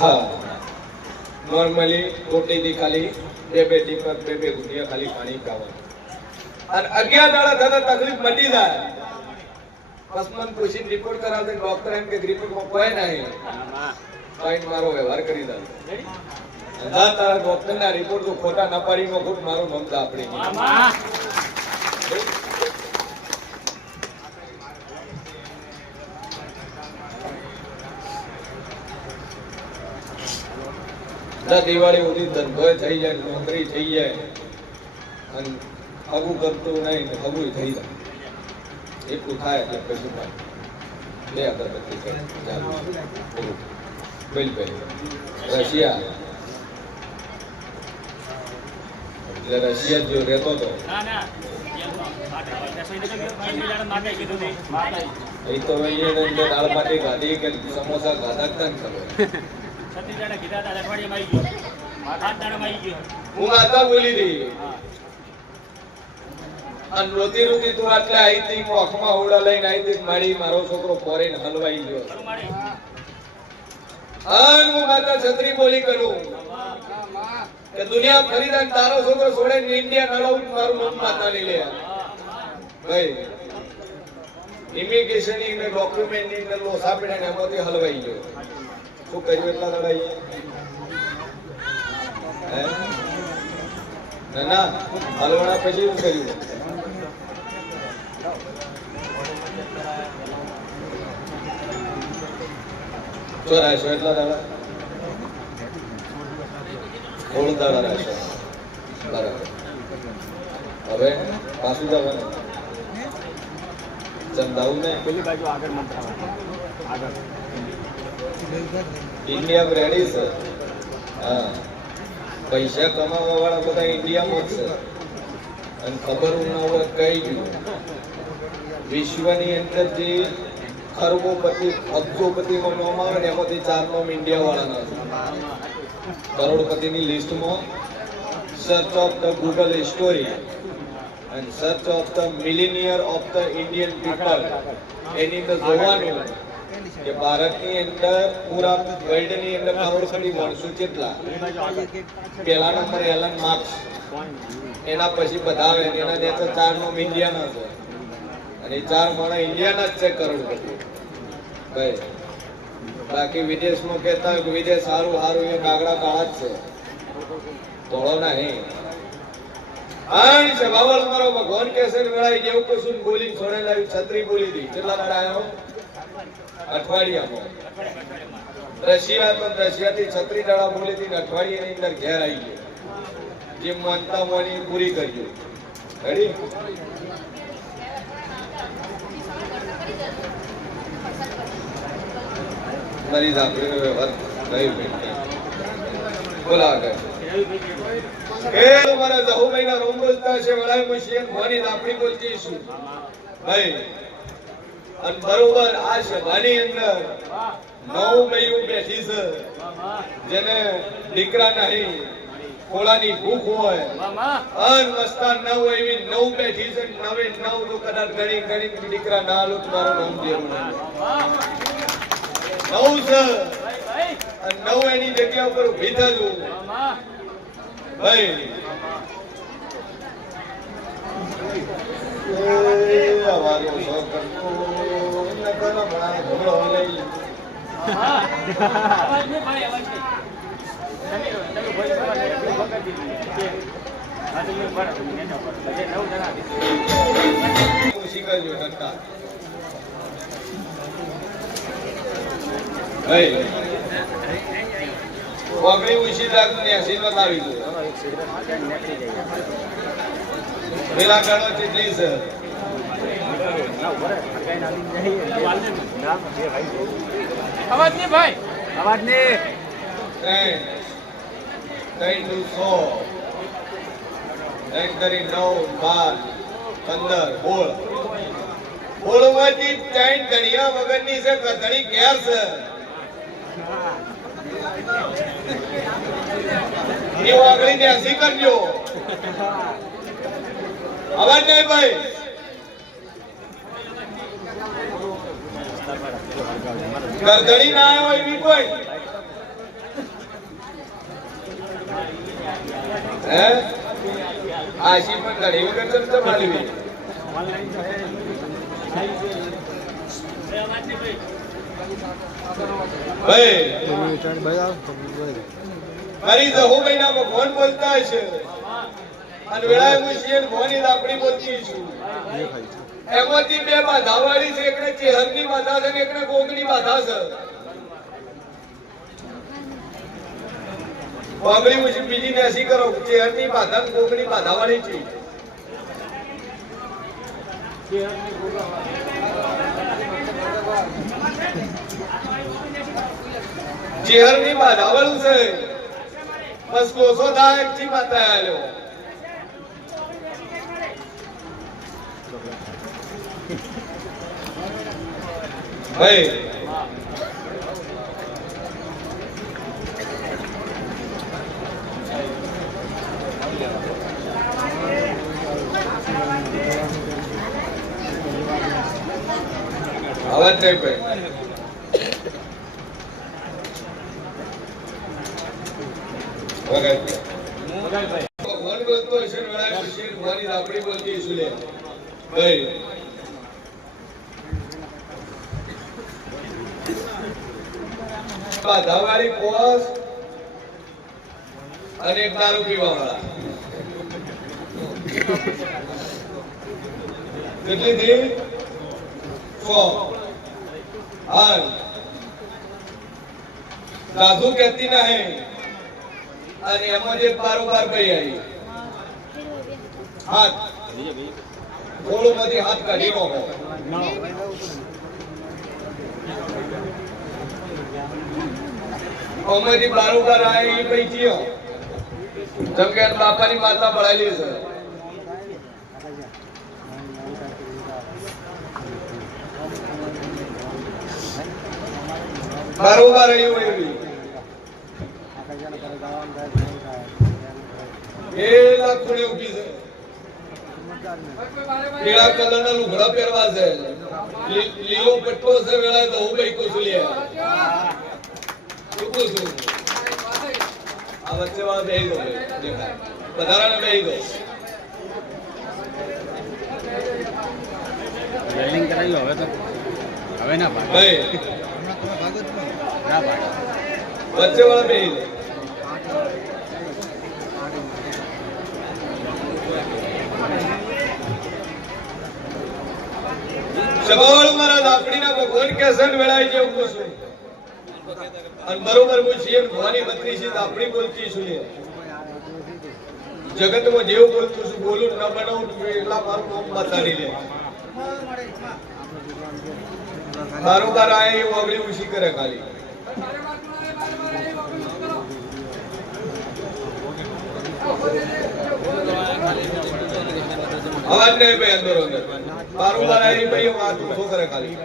હા નોર્મલી રોટીથી ખાલી બે ટીપક બે ગુટિયા ખાલી પાણી ખાવાનું અને 11 દાડા થતા તકલીફ મટી જાય બસ મન પૂછીને રિપોર્ટ કરાવશે ડોક્ટર એમ કે રિપોર્ટમાં કોઈ નહીં પાઈન્ટ મારો વ્યવહાર કરી દે જા તારા ડોક્ટરના રિપોર્ટ તો ખોટા ના પાડીમાં ખોટ મારો મમતા આપણી દિવાળી સુધી ધંધો થઈ જાય નોકરી થઈ જાય અને હગું કરતું નહીં ને હગું થઈ જાય એટલું થાય એટલે પછી બે અગરબત્તી રશિયા એટલે રશિયા જો રહેતો હતો એ તો દાળ માટે ગાધી કે સમોસા ગાધા જ હું માતા બોલી હતી અને રોતી રોતી તું આટલે આવી હતી હું આંખમાં હોડા લઈને આવી હતી મારી મારો છોકરો ફોરેન હલવાઈ ગયો અને હું માતા છત્રી બોલી કરું કે દુનિયા ફરીદાન તારો છોકરો છોડે ઇન્ડિયા નળાવું મારું નામ માતા લઈ લે ભાઈ ઇમિગ્રેશન ની ડોક્યુમેન્ટ ની અંદર લોસા પડ્યા ને એમાંથી હલવાઈ ગયો શું કર્યું એટલા લડાઈ ના હલવાના પછી શું કર્યું ચોરાશો એટલા દાડા 16 દાડા રહેશો બરાબર હવે પાછું જવાનું ચંદાવું ને પેલી બાજુ આગળ આગળ ઇન્ડિયા રેડી છે હા પૈસા કમાવા વાળા બધા ઇન્ડિયામાં જ છે અને ખબર ના હોય કઈ ગયું વિશ્વની અંદર જે ખરબોપતિ અબજોપતિ નો નામ આવે ને એમાંથી 4 નામ ઇન્ડિયા વાળાના છે કરોડપતિની લિસ્ટમાં search of the Google history and search of the millionaire of the Indian people એની અંદર જોવાનું કે ભારતની અંદર પૂરા વર્લ્ડની અંદર કરોડપતિ માણસો કેટલા પહેલા નંબર એલન માર્ક્સ એના પછી બધા આવે એના નેતા 4 નામ ઇન્ડિયાના છે અને 4 માણસ ઇન્ડિયાના જ છે કરોડપતિ ભાઈ બાકી વિદેશમાં કહેતા હોય કે વિદેશ સારું સારું એ કાગડા કાળા જ છે તોળો નહીં આઈ છે બાવળ મારો ભગવાન કેસર વેળાઈ જેવું કશું બોલી છોડેલા છત્રી બોલી દી કેટલા દાડા આવ્યો અઠવાડિયામાં રશિયાથી 36 દાડા બોલી હતી અઠવાડિયાની અંદર ઘેર આવી ગયો જે માનતા મોની પૂરી કરી રેડી મરી જાપડીનો વ્યવહાર થયું બોલા ગયો એ મારા જહુભાઈ ના રોમરોજતા છે વળાય મુશિયન મોની આપણી બોલતીશું ભાઈ અને બરોબર આ સભાની અંદર 9 મહિયું બેઠી છે જેને દીકરા નહીં ખોળાની ભૂખ હોય અન મસ્તા 9 એવી 9 બેઠી છે 9 તો કદાચ ગણી દીકરા ના લો તમારું નામ દેવું 9 છે અને 9 એની જગ્યા ઉપર ઉભી થયું ભાઈ અમારો છોકરો નકરા બણા ઘોડો લઈ ભાઈ ઓગણી ઉછી રાખને આશીર્વાદ આવી ગયો પેલા ગણો કેટલી છે અવાજ નહીં ભાઈ અવાજ નહીં 3 to 100 1 કરી 9 12 15 બોલ બોલવાથી 3 ગણિયા વગરની છે ગધડી ઘેર છે એ વાગડી ને હસી કરજો અવાજ નહીં ભાઈ ગરદડી ના આવ્યો એવી કોઈ હે આશી પણ ઘણી વખત ચમચમ માલવી ભાઈ મારી દહો મહિનામાં ફોન બોલતા હશે અને વેળાએ હું છીએ ફોની આપણી બોલતી છું એમાંથી બે બાધાવાળી છે એકને ચેહરની બાધા છે ને એકને ગોગની બાધા છે ગોગની મુજી બીજી બેસી કરો ચેહરની બાધા ને ગોગની બાધાવાળી છે ચેહરની બાધાવાળું છે બસ કોસો થાય એકથી માતા આવ્યો ભાઈ અવાજ નહીં ભાઈ ભગવાન બોલતો હશે વેળા ખુશી ભગવાનની આપણી બોલતી હશું લે ભાઈ બાધાવાળી પોસ અને એક દારૂ પીવા વાળા કેટલી થી 100 સાધુ કહેતી નહીં અને એમાં જે બારોબાર ભાઈ આવી હાથ ગોળું માંથી હાથ કાઢી નો અમેથી બારોબાર આવી એ ભાઈ થયો જેમ કે બાપાની માતા ભળાયેલી છે બારોબાર આવ્યું એવી એ લાખોને ઉભી છે પીળા કલરના લુગડા પહેરવા છે લીલો પટ્ટો છે વેળા તો હું ભાઈ કોસુલિયા શું છું આ વચ્ચે વાળા બેહી દો દેખાય વધારાને બેહી દો વેલ્ડિંગ કરાવી લો હવે તો હવે ના ભાગ ભાઈ ના ભાગ વચ્ચે વાળા બેહી દો સવાળ મારા આપણીના ભગવાન કેસન વેળાઈ જેવું પૂછું અને બરોબર હું છીએ ભવાની બત્રી છે આપણી બોલતી છું જગતમાં જેવું બોલતું છું બોલું ન બનાવું એટલા મારું નામ બતાડી લે બારોબાર આયા એવું આગળ ઉછી કરે ખાલી અવાજ નહીં ભાઈ અંદર અંદર બારોબાર આયા ભાઈ વાત ઉછો કરે ખાલી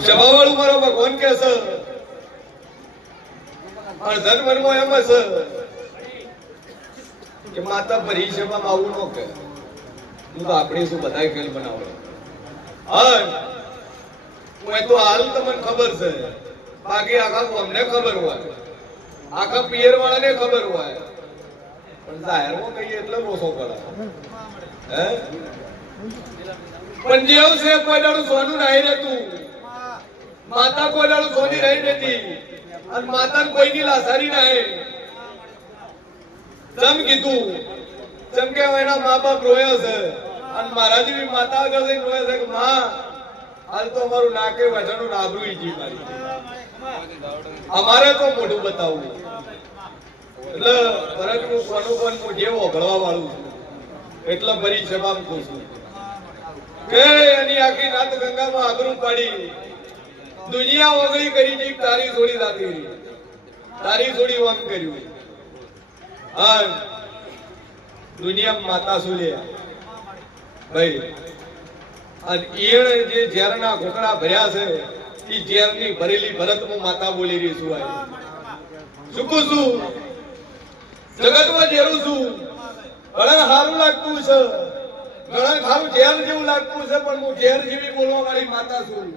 સભાવાળું મારો ભગવાન કે છે અર્ધન મનમાં એમ છે કે માતા પરીક્ષામાં આવું ન કે હું તો આપણે શું બધા ખેલ બનાવો હું તો હાલ તમને ખબર છે બાકી આખા અમને ખબર હોય આખા પિયર વાળાને ખબર હોય પણ જાહેરમાં કહીએ એટલે રોસો પડે હે પણ જેવું છે કોઈ દાડું સોનું નહીં રહેતું માતા કોઈ દાડું સોની રહી નથી અને માતા કોઈની લાસારી નહીં જમ કીધું જેમ કે એના મા બાપ રોયા છે અને મારા જેવી માતા આગળ જઈને રોયા છે કે માં હાલ તો અમારું નાકે વજનનું નાબરું જી મારી અમારે તો મોઢું બતાવવું એટલે ભરત હું કોનું પણ હું જેવો ઓગળવા વાળું છું એટલે ભરી જવાબ કહું છું કે એની આખી રાત ગંગામાં આબરૂ પાડી દુનિયા ઓગળી કરી જીપ તારી છોડી દાતી તારી છોડી વામ કર્યું હા દુનિયા માતા સુલ્યા ભાઈ અને ઈણ જે ઝેરના ઘોકડા ભર્યા છે એ ઝેરની ભરેલી ભરતમાં માતા બોલી રહી છું શું કહું છું જગતમાં ઝેરું છું ઘણા સારું લાગતું છે, ઘણા સારું ઝેર જેવું લાગતું છે, પણ હું ઝેર જેવી બોલવા વાળી માતા છું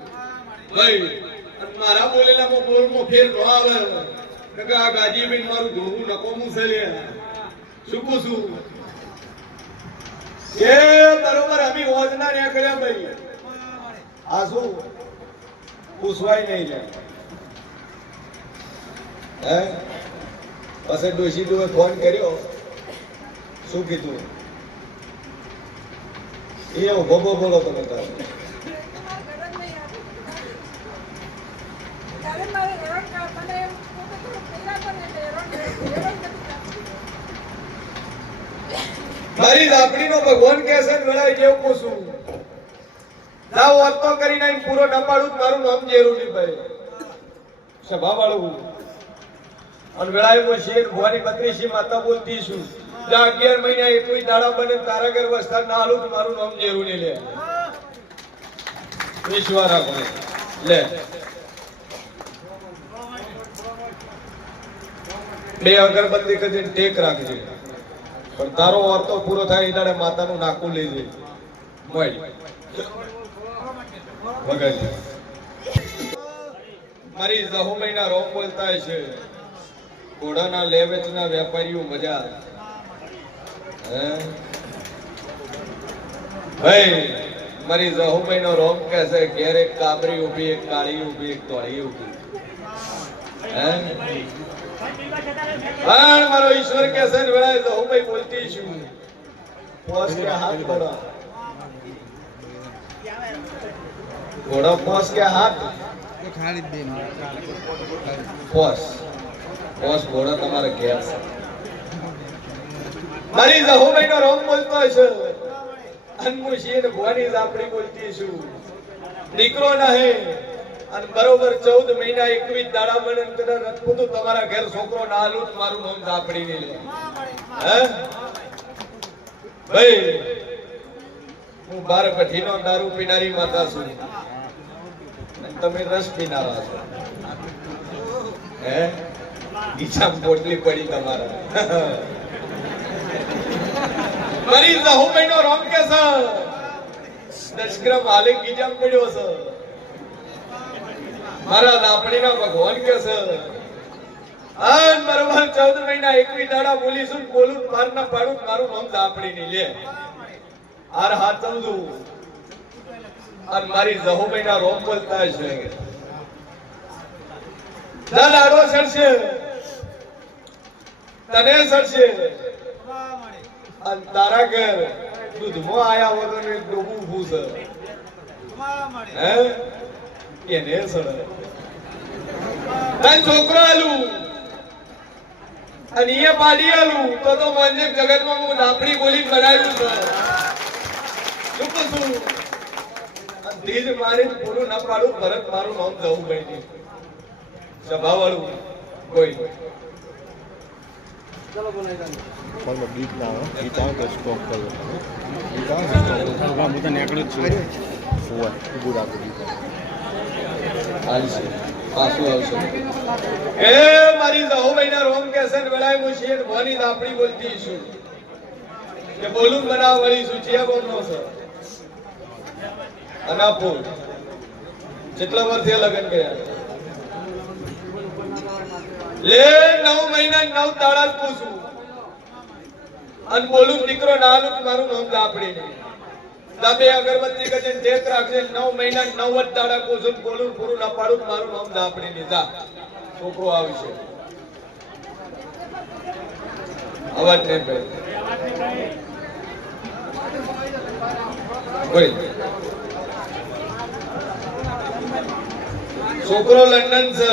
ભાઈ. અને મારા બોલેલામાં બોલમાં ફેર ન આવે કે આ ગાજીબેન મારું ધોવું નકોમું છે લે શું પૂછું એ બરોબર અમે ઓજના ને કર્યા ભાઈ આ શું પૂછવાય નહીં લે હે પછી ડોશી તું ફોન કર્યો શું કીધું એ ઉભો બોલો તમે તારે મારી લાપડીનો ભગવાન કહે છે વેળાએ જેવું પૂછું ના વાતો કરી નાઈ પૂરો નપાડું મારું નામ જેરુની ભાઈ સભા વાળું અને વેળાએ હું શેર ભવાની 32 માતા બોલતી છું જા 11 મહિના એકવી દાડા બને તારા ઘર વસ્તા ના હાલું મારું નામ જેરુની લે વિશ્વાસ રાખો લે બે અગરબત્તી કરીને ટેક રાખજે પણ તારો વાર્તો પૂરો થાય એટલે માતાનું નાકું લઈ જઈ મોય વગર મારી જહુમૈના રોમ બોલતા છે ઘોડાના લે વેચના વેપારીઓ મજા ભાઈ મારી જહુમૈનો રોમ કહે છે ઘેર એક કાબરી ઊભી એક કાળી ઊભી એક ધોળી ઊભી પણ મારો ઈશ્વર કે છે વેળાએ તો હું ભાઈ બોલતી છું પોસ કે હાથ ઘોડા ઘોડો પોસ કે હાથ પોસ પોસ ઘોડો તમારે ઘેર છે મારી જહુભાઈ નો રોમ બોલતો છે અનમુશી ને ભવાની આપણી બોલતી છું દીકરો નહે અને બરોબર 14 મહિના 21 દાડા બને તને રખપૂતું તમારા ઘર છોકરો ના હાલું મારું નામ ઝાપડી ની લે હે ભાઈ હું 12 પઠીનો દારૂ પીનારી માતા છું અને તમે રસ પીનારા છો હે ઈચ્છા પોટલી પડી તમારા મારી જહુભાઈ નો રોમ કે છે 10 ગ્રામ હાલે ગીજામ પડ્યો છે મારા લાપડીના ભગવાન કે છે આન બરોબર 14 મહિના 21 દાડા બોલીશું બોલું પાર ના પાડું મારું નામ લાપડી ની લે આર હાથ સમજુ અને મારી જહુભાઈના રોમ બોલતા છે ના લાડો સરશે તને સરશે અને તારા ઘર દૂધમાં આયા વગર એક ડોબું ફૂસ હે એને સડે તન છોકરો આલું અને એ પાડી આલું તો મને જગતમાં હું લાપડી બોલી બનાવ્યું છે શું કહું ધીજ મારી પૂરું ના પાડું ભરત મારું નામ જવું ભાઈ સભા વાળું કોઈ ચલો બોલાય પણ ગીત ના આવે ગીત આવે તો સ્ટોપ કરવો ગીત આવે તો હું તો નીકળ્યું જ છું હોય ઊભું રાખું ગીત પાછું આવશે એ મારી જહુભાઈના રોમ કે છે ને વેળાએ હું શેર ભવાની લાપડી બોલતી છું કે બોલું બનાવ વળી છું છે બોલનો છે અનાપુર કેટલા વર્ષે લગન ગયા લે 9 મહિના 9 દાડા પૂછું અને બોલું દીકરો નાનું મારું નામ લાપડી દાબે અગરબત્તી કરીને ટેક રાખજે 9 મહિના 9 દાડા પૂછું બોલું પૂરું ના પાડું મારું નામ લાપડી ની જા છોકરો આવશે અવાજ નહીં ભાઈ છોકરો લંડન છે